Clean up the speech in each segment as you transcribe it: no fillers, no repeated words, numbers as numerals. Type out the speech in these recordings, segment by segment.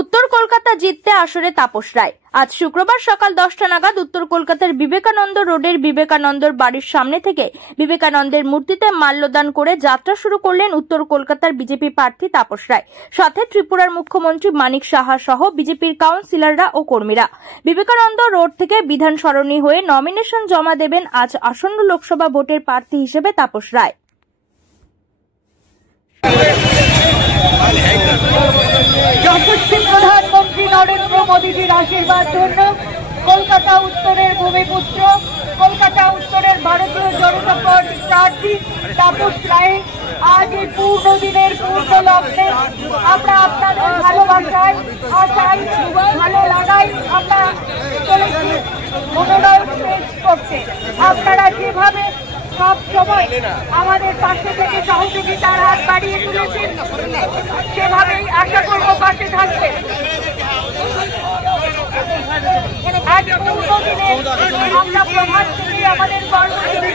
উত্তর কলকাতা জিততে আসরে তাপস রায়। আজ শুক্রবার সকাল 10টা নাগাদ উত্তর কলকাতার বিবেকানন্দ রোডের বিবেকানন্দর বাড়ির সামনে থেকে বিবেকানন্দের মূর্তিতে মাল্যদান করে যাত্রা শুরু করলেন উত্তর কলকাতার বিজেপি প্রার্থী তাপস রায়। সাথে ত্রিপুরার মুখ্যমন্ত্রী মানিক সাহা সহ বিজেপির কাউন্সিলররা ও কর্মীরা। বিবেকানন্দ রোড থেকে বিধান সরণি হয়ে নমিনেশন জমা দেবেন আজ আসন্ন লোকসভা ভোটের প্রার্থী হিসেবে তাপস রায়। যশস্বী প্রধানমন্ত্রী নরেন্দ্র মোদীজির আশীর্বাদ জন্য কলকাতা উত্তরের ভূমিপুত্র, কলকাতা উত্তরের ভারতীয় জনতা পার্টির প্রার্থী তাপস রায় আজ এই পূর্ণ দিনের পূর্ণ লগ্নে আমরা আপনাদের ভালোবাসায়, আশায়, ভালো লাগাই আমরা চলেছি মনোনয়ন পেশ করতে। আপনারা যেভাবে সব সময় আমাদের পাশে থেকে সহযোগিতার হাত বাড়িয়ে তুলেছেন, সেভাবেই আশা করব পাশে থাকবেন। আজ পূর্ণ দিনে আমরা প্রধানমন্ত্রী আমাদের কর্মসূচি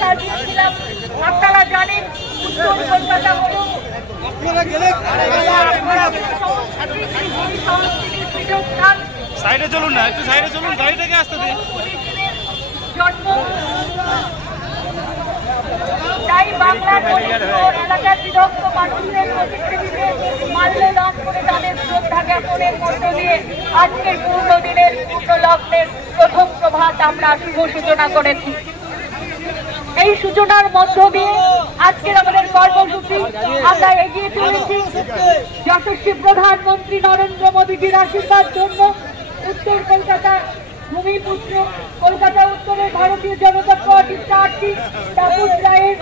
সাজিয়েছিলাম। আপনারা জানেন উত্তর কলকাতা হল সংস্কৃতির পীঠস্থান। সাইডে চলুন না, একটু সাইডে চলুন, গাড়ি থেকে আসতে দিন। জন্ম তাই বাংলার এলাকার বিভক্ত মানুষদের প্রতিকৃতিতে মাল্যদান করে তাদের শ্রদ্ধা জ্ঞাপনের মধ্য দিয়ে আজকের পূর্ণ দিনের পূর্ণ লগ্নের প্রথম প্রভাত আমরা শুভ সূচনা করেছি। এই সূচনার মধ্য দিয়ে আজকের আমাদের কর্মসূচি আমরা এগিয়ে চলেছি যশস্বী প্রধানমন্ত্রী নরেন্দ্র মোদীজির আশীর্বাদ জন্য উত্তর কলকাতার ভূমিপুত্র, কলকাতা উত্তরের ভারতীয় জনতা পার্টির প্রার্থী তাপস রায়ের